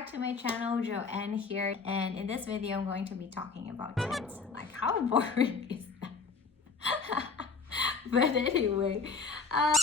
back to my channel, Joanne here, and in this video I'm going to be talking about tents. Like, how boring is that? But anyway,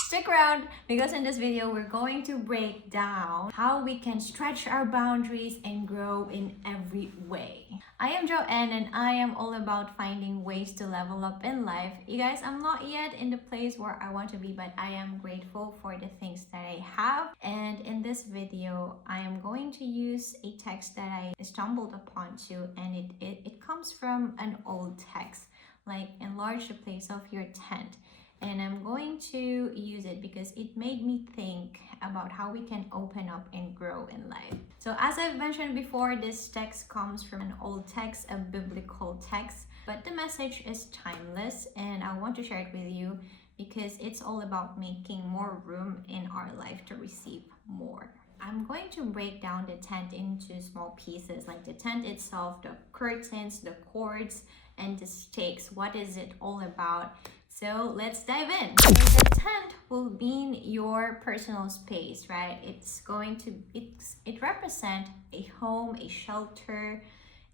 stick around because in this video we're going to break down how we can stretch our boundaries and grow in every way. I am Joanne and I am all about finding ways to level up in life. You guys, I'm not yet in the place where I want to be, but I am grateful for the things that I have. And in this video, I am going to use a text that I stumbled upon too, and it comes from an old text, like enlarge the place of your tent. And I'm going to use it because it made me think about how we can open up and grow in life. So as I've mentioned before, this text comes from an old text, a biblical text, but the message is timeless and I want to share it with you because it's all about making more room in our life to receive more. I'm going to break down the tent into small pieces, like the tent itself, the curtains, the cords, and the stakes. What is it all about? So let's dive in. So the tent will mean your personal space, right? It represents a home, a shelter,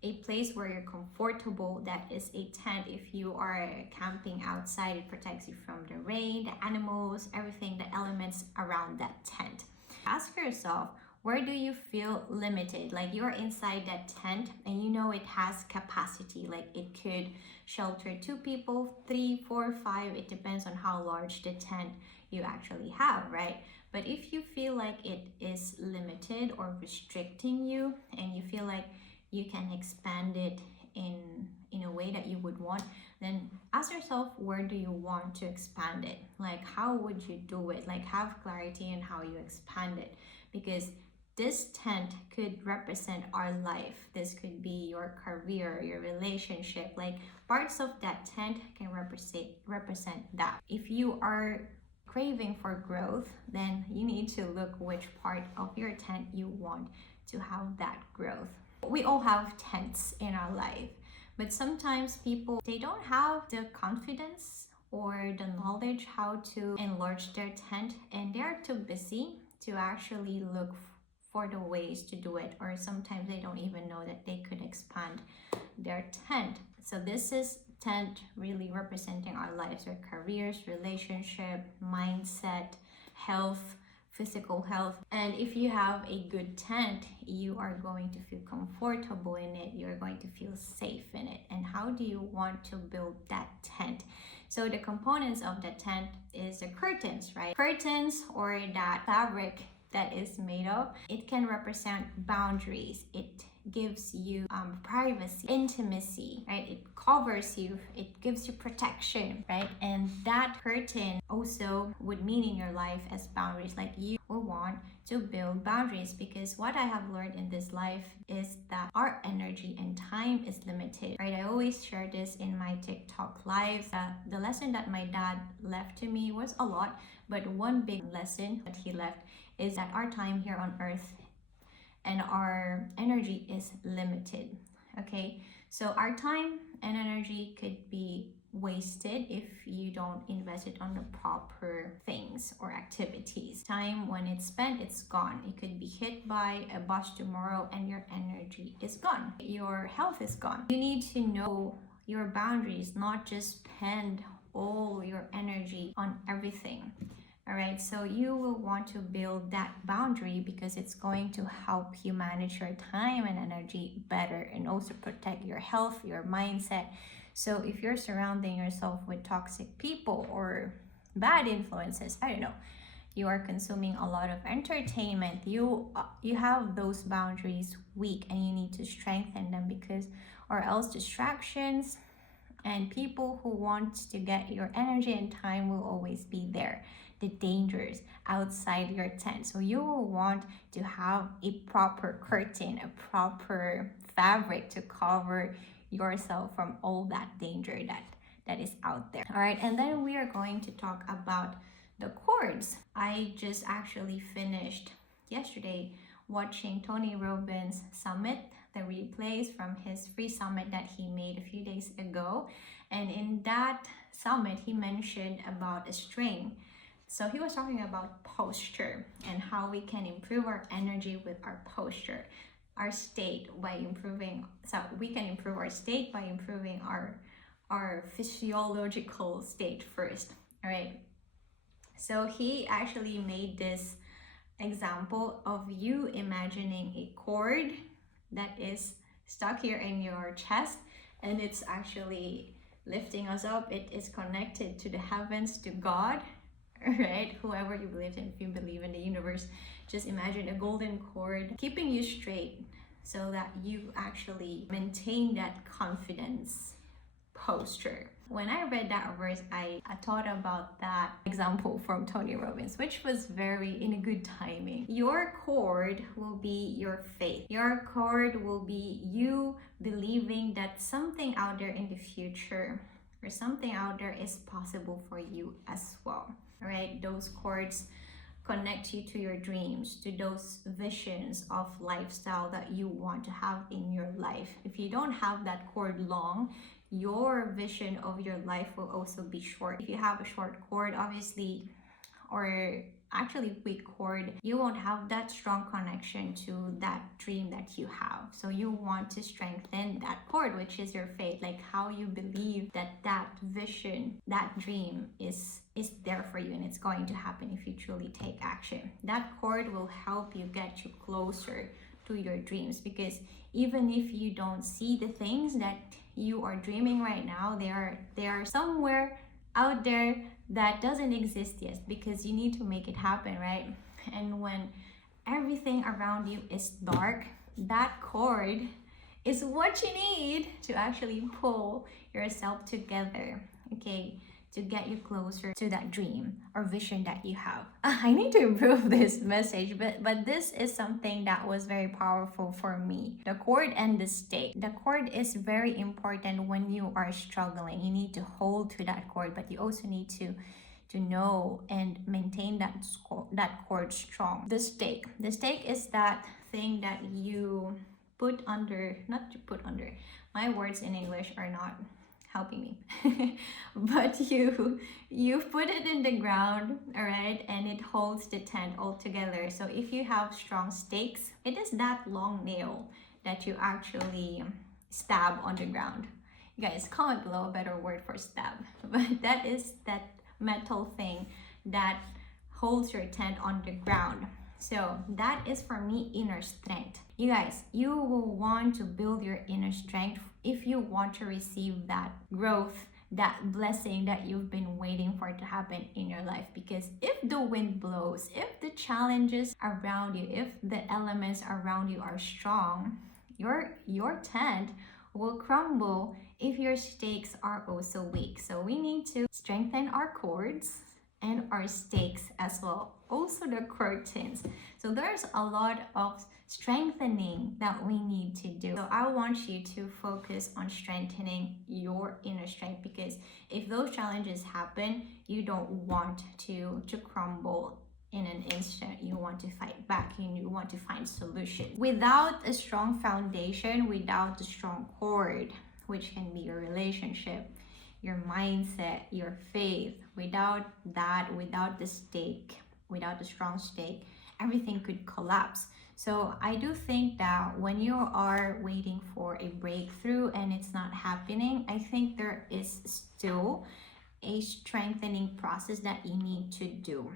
a place where you're comfortable. That is a tent. If you are camping outside, it protects you from the rain, the animals, everything, the elements around that tent. Ask yourself, where do you feel limited? Like you're inside that tent and you know it has capacity, like it could shelter 2 people, 3, 4, 5. It depends on how large the tent you actually have, right? But if you feel like it is limited or restricting you and you feel like you can expand it in a way that you would want, then ask yourself, where do you want to expand it? Like, how would you do it? Like, have clarity in how you expand it, because this tent could represent our life. This could be your career, your relationship. Like, parts of that tent can represent that. If you are craving for growth, then you need to look which part of your tent you want to have that growth. We all have tents in our life, but sometimes people, they don't have the confidence or the knowledge how to enlarge their tent, and they're too busy to actually look for the ways to do it, or sometimes they don't even know that they could expand their tent. So this is tent really representing our lives, our careers, relationship, mindset, health, physical health. And if you have a good tent, you are going to feel comfortable in it, you're going to feel safe in it. And how do you want to build that tent? So the components of the tent is the curtains, right? Curtains, or that fabric that is made of, it can represent boundaries. It gives you privacy, intimacy, right? It covers you, it gives you protection, right? And that curtain also would mean in your life as boundaries. Like, you will want to build boundaries, because what I have learned in this life is that our energy and time is limited, right? I always share this in my TikTok lives. The lesson that my dad left to me was a lot, but one big lesson that he left is that our time here on earth and our energy is limited. Okay, so our time and energy could be wasted if you don't invest it on the proper things or activities. Time, when it's spent, it's gone. It could be hit by a bus tomorrow and your energy is gone. Your health is gone. You need to know your boundaries, not just spend all your energy on everything. All right, so you will want to build that boundary because it's going to help you manage your time and energy better, and also protect your health, your mindset. So if you're surrounding yourself with toxic people or bad influences, I don't know, you are consuming a lot of entertainment, you have those boundaries weak and you need to strengthen them, because or else distractions and people who want to get your energy and time will always be there. The dangers outside your tent. So you will want to have a proper curtain, a proper fabric to cover yourself from all that danger that is out there. All right, and then we are going to talk about the cords. I just actually finished yesterday watching Tony Robbins' summit, the replays from his free summit that he made a few days ago. And in that summit, he mentioned about a string. So he was talking about posture and how we can improve our energy with our posture. our state by improving, so we can improve our state by improving our physiological state first. All right, so he actually made this example of you imagining a cord that is stuck here in your chest, and it's actually lifting us up. It is connected to the heavens, to God, right? Whoever you believe in, if you believe in the universe, just imagine a golden cord keeping you straight so that you actually maintain that confidence posture. When I read that verse, I thought about that example from Tony Robbins, which was very in a good timing. Your cord will be your faith. Your cord will be you believing that something out there in the future or something out there is possible for you as well. Right? Those cords connect you to your dreams, to those visions of lifestyle that you want to have in your life. If you don't have that cord long, your vision of your life will also be short. If you have a short cord, obviously, or actually weak cord, you won't have that strong connection to that dream that you have. So you want to strengthen that cord, which is your faith, like how you believe that that vision, that dream is there for you and it's going to happen if you truly take action. That cord will help you get you closer to your dreams, because even if you don't see the things that you are dreaming right now, they are somewhere out there that doesn't exist yet, because you need to make it happen, right? And when everything around you is dark, that cord is what you need to actually pull yourself together, okay, to get you closer to that dream or vision that you have. I need to improve this message, but this is something that was very powerful for me. The cord and the stake. The cord is very important when you are struggling. You need to hold to that cord, but you also need to know and maintain that cord strong. The stake is that thing that you put under, not to put under, my words in English are not helping me but you put it in the ground, all right, and it holds the tent all together. So if you have strong stakes, it is that long nail that you actually stab on the ground. You guys, comment below a better word for stab, but that is that metal thing that holds your tent on the ground. So that is for me inner strength. You guys, you will want to build your inner strength if you want to receive that growth, that blessing that you've been waiting for to happen in your life. Because if the wind blows, if the challenges around you, if the elements around you are strong, your tent will crumble if your stakes are also weak. So we need to strengthen our cords and our stakes as well, also the curtains. So there's a lot of strengthening that we need to do. So I want you to focus on strengthening your inner strength, because if those challenges happen, you don't want to crumble in an instant. You want to fight back and you want to find solution. Without a strong foundation, without a strong cord, which can be your relationship, your mindset, your faith, without that, without the stake, without the strong stake, everything could collapse. So I do think that when you are waiting for a breakthrough and it's not happening, I think there is still a strengthening process that you need to do.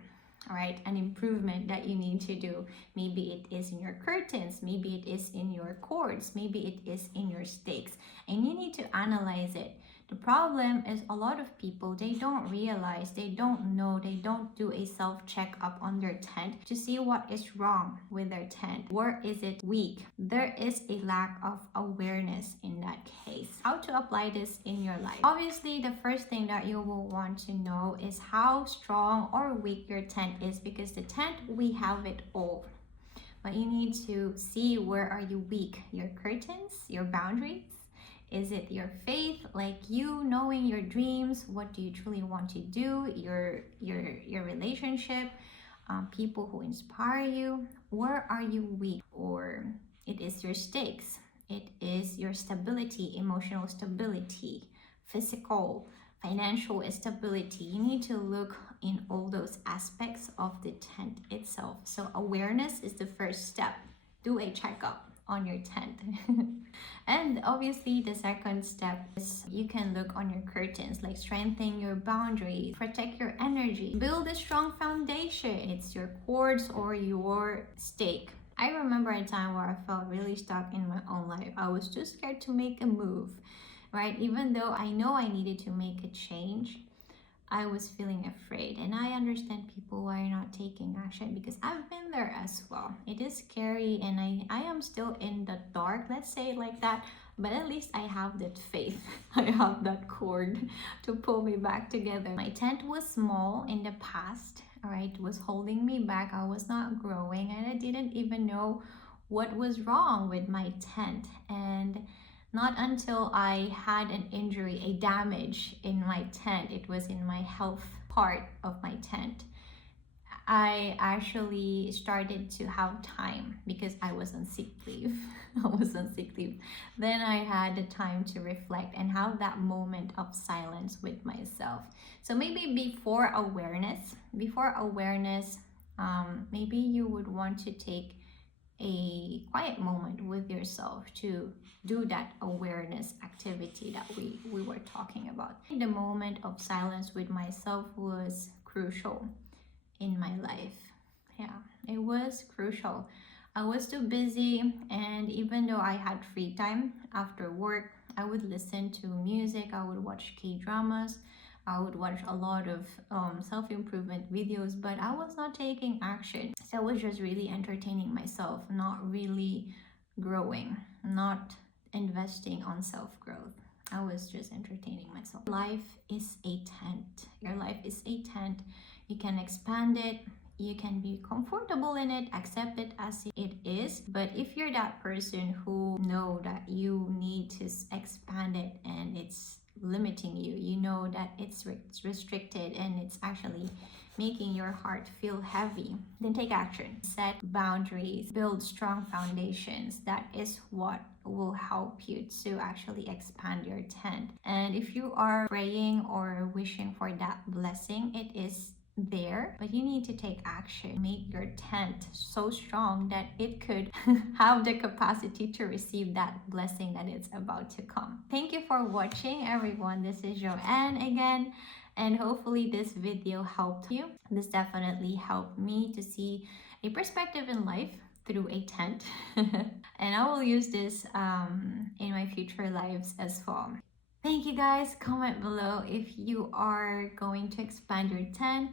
All right, an improvement that you need to do. Maybe it is in your curtains, maybe it is in your cords, maybe it is in your stakes, and you need to analyze it. The problem is a lot of people, they don't realize, they don't know, they don't do a self-check-up on their tent to see what is wrong with their tent. Where is it weak? There is a lack of awareness in that case. How to apply this in your life? Obviously, the first thing that you will want to know is how strong or weak your tent is, because the tent, we have it all. But you need to see, where are you weak? Your curtains, your boundaries? Is it your faith, like you knowing your dreams, what do you truly want to do, your relationship, people who inspire you? Where are you weak? Or it is your stakes, it is your stability, emotional stability, physical, financial stability. You need to look in all those aspects of the tent itself. So awareness is the first step. Do a checkup. on your tent. And obviously, the second step is you can look on your curtains, like strengthen your boundaries, protect your energy, build a strong foundation. It's your cords or your stake. I remember a time where I felt really stuck in my own life. I was too scared to make a move, right? Even though I know I needed to make a change, I was feeling afraid. And I understand people who are not taking action because I've been there as well. It is scary, and I am still in the dark, let's say it like that. But at least I have that faith. I have that cord to pull me back together. My tent was small in the past, all right? It was holding me back. I was not growing, and I didn't even know what was wrong with my tent. And not until I had an injury, a damage in my tent, it was in my health part of my tent, I actually started to have time because I was on sick leave. I was on sick leave. Then I had the time to reflect and have that moment of silence with myself. So maybe before awareness, maybe you would want to take a quiet moment with yourself to do that awareness activity that we were talking about. The moment of silence with myself was crucial in my life. Yeah, it was crucial. I was too busy, and even though I had free time after work, I would listen to music, I would watch K-dramas, I would watch a lot of self-improvement videos, but I was not taking action. So I was just really entertaining myself, not really growing, not investing on self-growth. I was just entertaining myself. Life is a tent. Your life is a tent. You can expand it. You can be comfortable in it, accept it as it is. But if you're that person who know that you need to expand it and it's limiting you, you know that it's restricted and it's actually making your heart feel heavy, then take action. Set boundaries, build strong foundations. That is what will help you to actually expand your tent. And if you are praying or wishing for that blessing, it is there, but you need to take action. Make your tent so strong that it could have the capacity to receive that blessing that it's about to come. Thank you for watching, everyone. This is Joanne again, and hopefully this video helped you. This definitely helped me to see a perspective in life through a tent. And I will use this in my future lives as well. Thank you guys. Comment below if you are going to expand your tent.